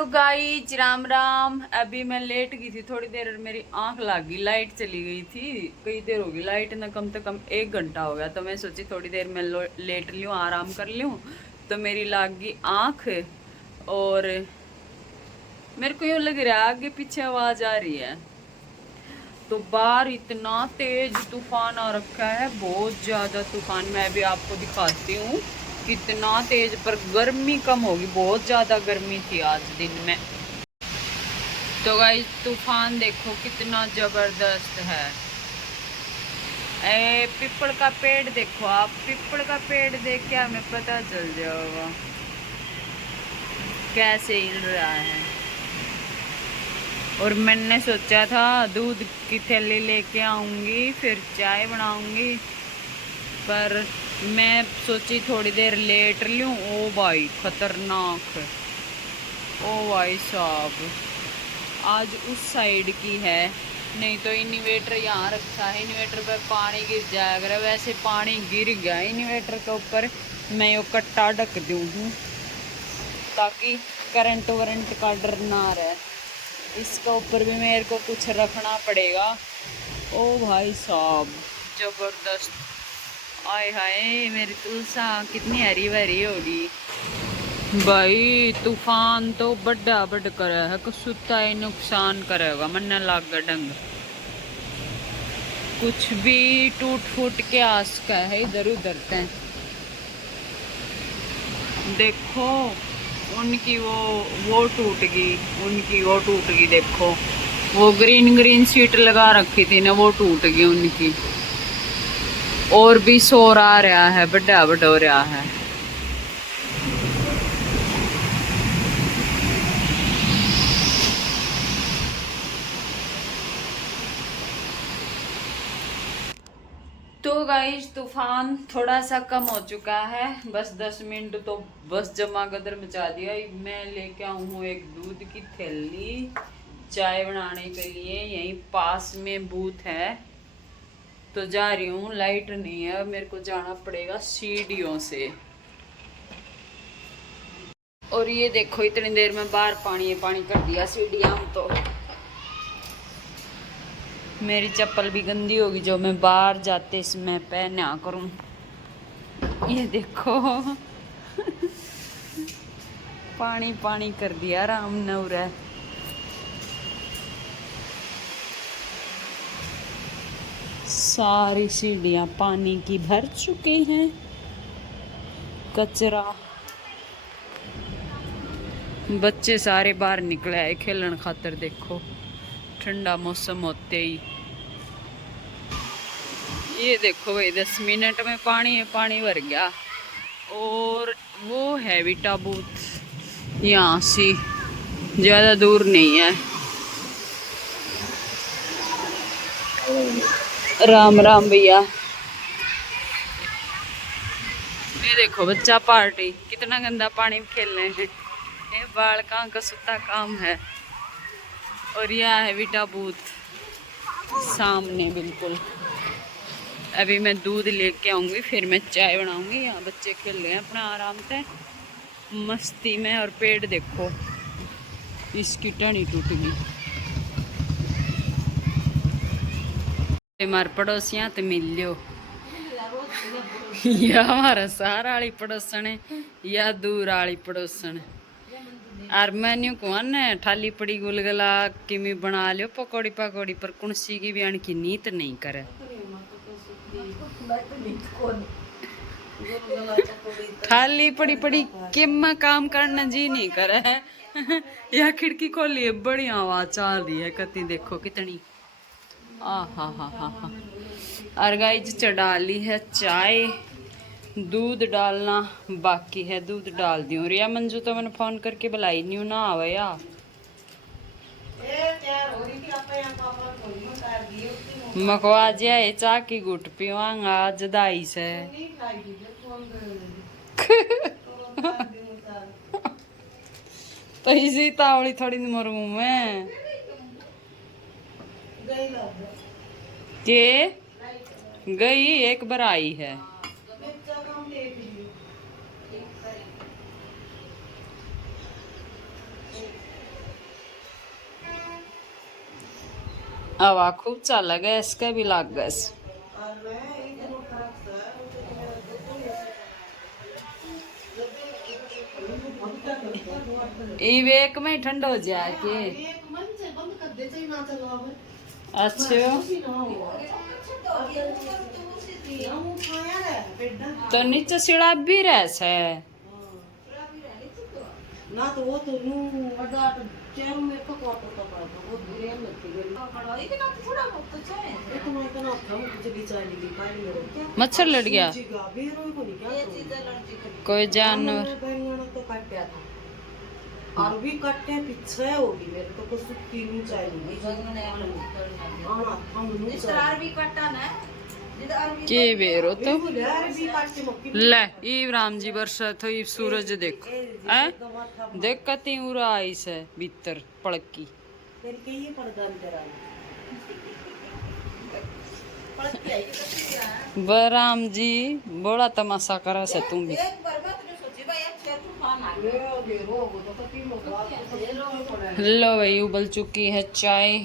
Hello guys, Ram Ram. अभी मैं late गई थी थोड़ी देर, मेरी आंख लग गई। लाइट चली गई थी, कई देर होगी लाइट ना, कम से कम 1 घंटा हो गया। तो मैं सोची थोड़ी देर में लेट लूँ, आराम कर लूँ। तो मेरी लग गई आंख। और मेरे को यूँ लग रहा है आगे पीछे आवाज आ रही है। तो बाहर इतना तेज तूफान आ रखा है, बहुत ज्यादा तूफान। मैं भी आपको दिखाती हूँ कितना तेज। पर गर्मी कम होगी, बहुत ज्यादा गर्मी थी आज दिन में। तो गाइस तूफान देखो कितना जबरदस्त है। पीपल का पेड़ देखो आप, पीपल का पेड़ देख के हमें पता चल जाएगा कैसे हिल रहा है। और मैंने सोचा था दूध की थैली लेके आऊंगी, फिर चाय बनाऊंगी। पर मैं सोची थोड़ी देर लेट लूं। ओ भाई खतरनाक। ओ भाई साहब, आज उस साइड की है। नहीं तो इन्वर्टर यहाँ रखा है, इन्वर्टर पर पानी गिर जाया अगर। वैसे पानी गिर गया इन्वर्टर के ऊपर, मैं यो कट्टा ढक दूँ ताकि करंट वरंट का डर ना रहे। इसके ऊपर भी मेरे को कुछ रखना पड़ेगा। ओ भाई साहब जबरदस्त। आय हाय मेरी तुलसा कितनी हरी भरी होगी। भाई तूफान तो बड़ा बड़ करे है, कुछ ही नुकसान करेगा मन लाग डंग। कुछ भी टूट फूट के आस का है इधर उधर ते। देखो उनकी वो टूट गई, उनकी वो टूट गई। देखो वो ग्रीन ग्रीन सीट लगा रखी थी ना, वो टूट गई उनकी। और भी शोर आ रहा है, बड़ा बड़ा हो रहा है। तो गाइस तूफान थोड़ा सा कम हो चुका है, बस 10 मिनट तो बस जमा गदर मचा दिया। मैं लेके आऊँ हूँ एक दूध की थैली चाय बनाने के लिए। यहीं पास में बूथ है तो जा रही हूँ। लाइट नहीं है, मेरे को जाना पड़ेगा सीढ़ियों से। और ये देखो इतनी देर में बाहर पानी पानी कर दिया सीढ़ियाँ तो। मेरी चप्पल भी गंदी होगी जो मैं बाहर जाते समय पहना करूं। ये देखो पानी पानी कर दिया राम नवरा। सारी सीढ़ियां पानी की भर चुकी हैं। कचरा। बच्चे सारे बाहर निकले आए खेलन खातर। देखो ठंडा मौसम होते ही ये देखो भाई 10 मिनट में पानी भर गया। और वो है विटा बूथ यहाँ से ज्यादा दूर नहीं है। राम राम भैया। ये देखो बच्चा पार्टी कितना गंदा पानी में खेल रहे हैं। ये बालका का सुता काम है। और यह है विटा बूथ सामने बिल्कुल। अभी मैं दूध लेके आऊंगी, फिर मैं चाय बनाऊंगी। यहाँ बच्चे खेल रहे हैं अपना आराम से मस्ती में। और पेड़ देखो इसकी टहनी टूट गई। हमारे पड़ोसियां तो मिल लो। या हमारा सहारा वाली पड़ोसन है या दूर वाली पड़ोसन। और मैन्यू कौन है थाली पड़ी गुलगला किमी बना लियो पकौड़ी पकौड़ी। पर कुणसी की भी की नीत नहीं करे। थाली पड़ी पड़ी किम काम करना जी नहीं करे। यह खिड़की खोली है, बड़ी आवाज चल रही है कति। देखो कितनी आ हा। और गाइस चढ़ा ली है चाय, दूध डालना बाकी है। दूध डाल दी। रिया मंजू तो मैंने फोन करके बुलाई नहीं ना आवे या। मको आज ये चाह की गुट पीवांगा आज दाई से। तो इसी तावड़ी थोड़ी मरू में के गई एक बार आई है। हवा खूब चाल गया, इसका भी लाग गया। वेक में ठंड हो जाए के। अच्छा तो नीचे सिड़ा भी रह से ना, तो वो तो यूं वड़ा चेहरे में को तो वो धीरे लगती है खड़ा इतना थोड़ा बहुत तो चाहे इतना कम जल्दी चाली दी काली मेरे मच्छर लड़ गया ये चीज एलर्जी कोई जानवर तो काटा था और भी कट्टे पीछे होगी मेरे तो कुछ सुक्की नहीं चाहिए हां हम इस तरह भी कट्टा ना के बेरो तो ले राम जी वर्षा तो ये सूरज देखो है देख कती उरा आई से भीतर पड़की राम जी बड़ा तमाशा करा से तुम भी लो भाई उबल चुकी है चाय।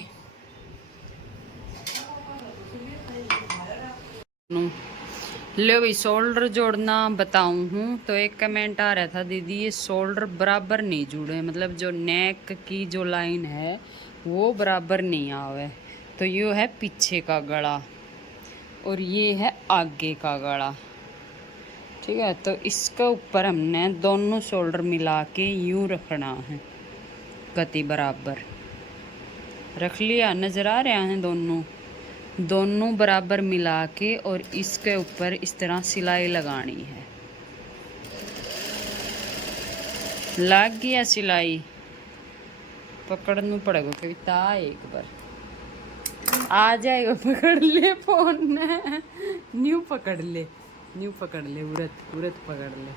लो भाई शोल्डर जोड़ना बताऊं हूँ तो एक कमेंट आ रहा था दीदी ये शोल्डर बराबर नहीं जुड़े, मतलब जो नेक की जो लाइन है वो बराबर नहीं आवे। तो ये है पीछे का गला और ये है आगे का गला, ठीक है। तो इसका ऊपर हमने दोनों शोल्डर मिला के यूं रखना है, गति बराबर रख लिया, नजर आ रहे हैं दोनों बराबर मिला के और इसके ऊपर इस तरह सिलाई लगानी है। लग गया सिलाई, पकड़ना पड़ेगा कविता एक बार आ जाएगा, पकड़ ले फोन ने न्यू पकड़ ले उरत पकड़ ले।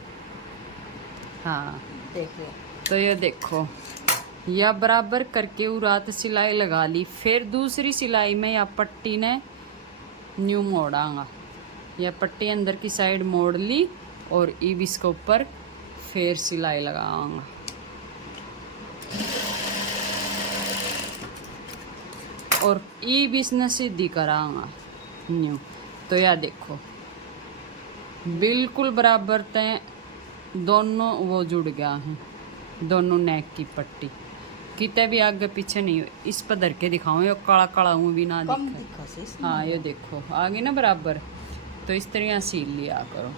हाँ देखो तो ये देखो या बराबर करके उरात सिलाई लगा ली, फिर दूसरी सिलाई में या पट्टी ने न्यू मोड़ांगा, या पट्टी अंदर की साइड मोड़ ली और अब इसके ऊपर फिर सिलाई लगाऊंगा। और अब इसने सीधी करांगा न्यू। तो या देखो बिल्कुल बराबर तय दोनों वो जुड़ गया है, दोनों नेक की पट्टी कितने भी आगे पीछे नहीं। इस पर धर के दिखाऊं, ये काला काला हूँ भी ना दिखा। हाँ ये देखो आगे ना बराबर, तो इस तरह सील लिया करो।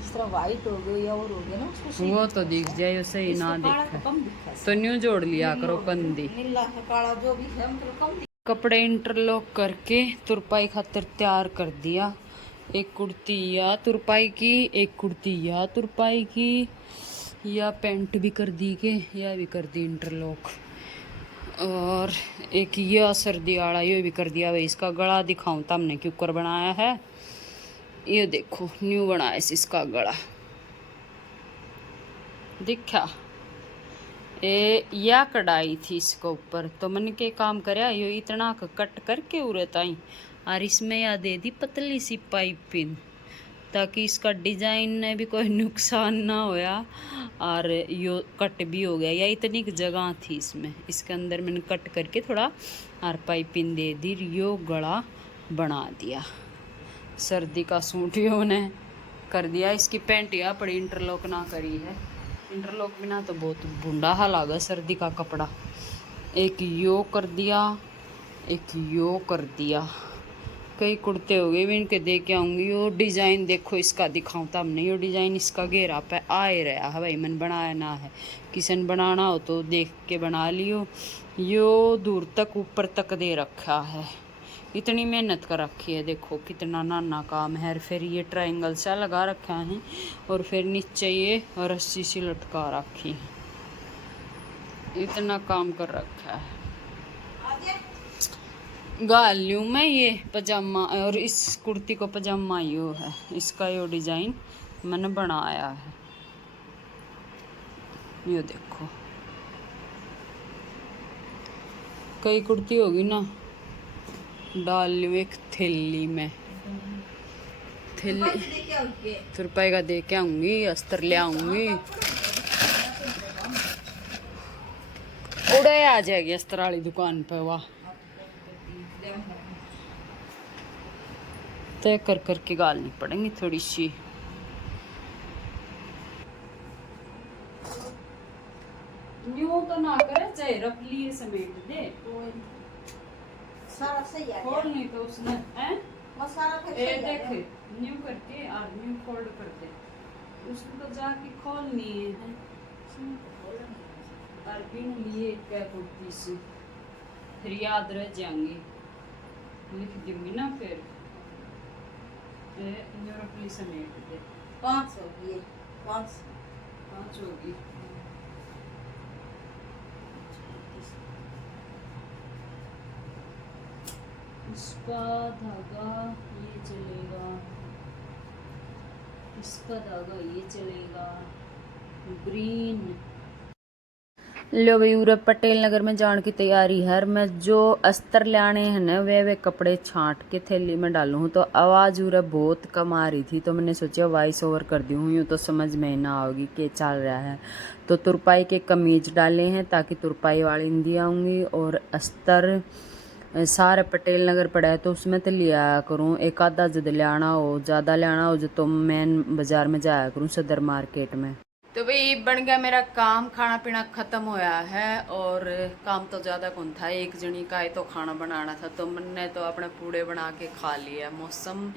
इस तरह वाइट हो गई और हो गया ना वो तो दिख जाए, सही ना दिखा तो न्यू जोड़ लिया करो कंदी। कपड़े इंटरलॉक करके तुरपाई खातिर तैयार कर दिया। एक कुर्ती या तुरपाई की, एक कुर्ती या तुरपाई की, या पेंट भी कर दी के या भी कर दी इंटरलॉक, और एक यह सर्दी वाला ये भी कर दिया। भाई इसका गला दिखाऊं तो हमने क्यों कर बनाया है, ये देखो न्यू बनाया इसका गला दिखा। या कढ़ाई थी इसके ऊपर, तो मन के काम करया यो इतना कट करके उड़े ताई, और इसमें या दे दी पतली सी पाइपिंग ताकि इसका डिजाइन ने भी कोई नुकसान ना होया, और यो कट भी हो गया। या इतनी जगह थी इसमें, इसके अंदर मैंने कट करके थोड़ा और पाइपिंग दे दी, यो गला बना दिया। सर्दी का सूट यो ने कर दिया। इसकी पैंट या पड़ी इंटरलॉक ना करी है, इंटरलॉक बिना तो बहुत बूढ़ा हाल आ गया सर्दी का कपड़ा। एक यो कर दिया, एक यो कर दिया, कई कुर्ते हो गए। मैं इनके दे के आऊँगी। यो डिज़ाइन देखो इसका दिखाऊँ तो हमने यो डिज़ाइन इसका घेरा पे आ ही रहा है भाई, मन बनाया ना है, किसी ने बनाना हो तो देख के बना लियो। यो दूर तक ऊपर तक दे रखा है, इतनी मेहनत कर रखी है, देखो कितना नाना काम है। फिर ये ट्रायंगल सा लगा रखा है और फिर नीचे ये रस्सी सी लटका रखी है, इतना काम कर रखा है। गाल लूँ मैं ये पजामा, और इस कुर्ती को पजामा यो है, इसका यो डिज़ाइन मैंने बनाया है। ये देखो कई कुर्ती होगी ना, डाल लूँ एक थैली में, थैली रुपये का दे के आऊँगी, अस्तर ले आऊँगी, उड़े आ जाएगी अस्तर वाली दुकान पे। वाह तय कर करके गालनी पड़ेंगी थोड़ी सी। न्यू तो ना करे, चाहे रफली समेट दे, सारा सही है। खोल नहीं तो उसने हैं वो सारा फिर ए सही देख है। न्यू करके और न्यू फोल्ड कर दे, उसको तो जाके खोलनी है। और बिन लिए क्या कुर्ती से फिर याद रह जाएंगी, लिख दूंगी ना फिर। न्यू रफली समेट दे। 500 की है, 500 5 होगी। इसका धागा ये चलेगा, इसका धागा ये चलेगा ग्रीन। लो भाई उरे पटेल नगर में जाने की तैयारी है। मैं जो अस्तर लाने हैं ना वे कपड़े छांट के थैली में डालूँ, तो आवाज़ उरे बहुत कम आ रही थी, तो मैंने सोचा वॉइस ओवर कर दी हूँ, यूँ तो समझ में ना आओगी कि चल रहा है। तो तुरपाई के कमीज डाले हैं ताकि तुरपाई वाली इंदी आऊँगी, और अस्तर सारे पटेल नगर पड़ा है तो उसमें तो लिया करूँ। एक आधा जब लियाना हो, ज़्यादा लियाना हो जो तो मेन बाज़ार में जाया करूँ, सदर मार्केट में। तो भाई बन गया मेरा काम, खाना पीना ख़त्म होया है, और काम तो ज़्यादा कौन था, एक जनी का ही तो खाना बनाना था, तो मैंने तो अपने पूड़े बना के खा लिया। मौसम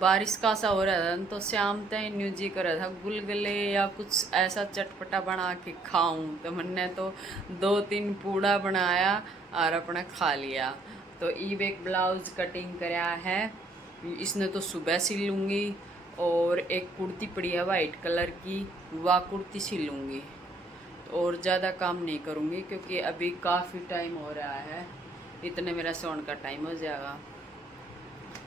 बारिश का सा हो रहा था, तो शाम तक न्यू जी कर रहा था गुलगुले या कुछ ऐसा चटपटा बना के खाऊं, तो मैंने तो 2-3 पूड़ा बनाया और अपने खा लिया। तो ईब एक ब्लाउज कटिंग कराया है, इसने तो सुबह सिल लूँगी, और एक कुर्ती पड़ी है वाइट कलर की, वह कुर्ती सिलूँगी, और ज़्यादा काम नहीं करूँगी क्योंकि अभी काफ़ी टाइम हो रहा है, इतने मेरा सोने का टाइम हो जाएगा।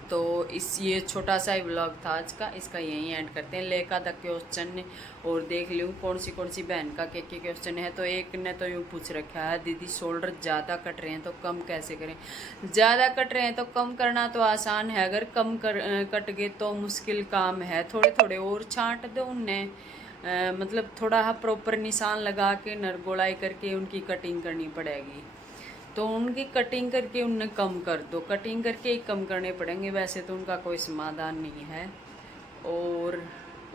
तो ये छोटा सा ही ब्लॉग था आज का, इसका यहीं एंड करते हैं। लेका द क्वेश्चन और देख लूँ कौन सी बहन का के क्वेश्चन है। तो एक ने तो यूँ पूछ रखा है, दीदी शोल्डर ज़्यादा कट रहे हैं तो कम कैसे करें। ज़्यादा कट रहे हैं तो कम करना तो आसान है, अगर कम कट गए तो मुश्किल काम है। थोड़े थोड़े और छांट दो उन्हें, मतलब थोड़ा हाँ प्रॉपर निशान लगा के नरगोलाई करके उनकी कटिंग करनी पड़ेगी। तो उनकी कटिंग करके उन्हें कम कर दो, कटिंग करके ही कम करने पड़ेंगे, वैसे तो उनका कोई समाधान नहीं है। और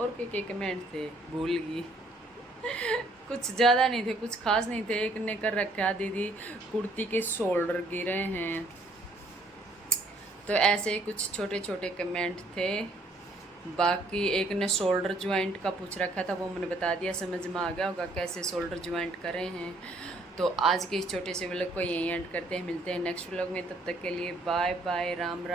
के कमेंट थे भूल गई कुछ ज़्यादा नहीं थे, कुछ खास नहीं थे। एक ने कर रखा दीदी कुर्ती के शोल्डर गिरे हैं, तो ऐसे ही कुछ छोटे छोटे कमेंट थे। बाकी एक ने शोल्डर ज्वाइंट का पूछ रखा था, वो मैंने बता दिया, समझ में आ गया होगा कैसे शोल्डर ज्वाइंट करें हैं। तो आज के इस छोटे से व्लॉग को यहीं एंड करते हैं, मिलते हैं नेक्स्ट व्लॉग में, तब तक के लिए बाय बाय, राम राम।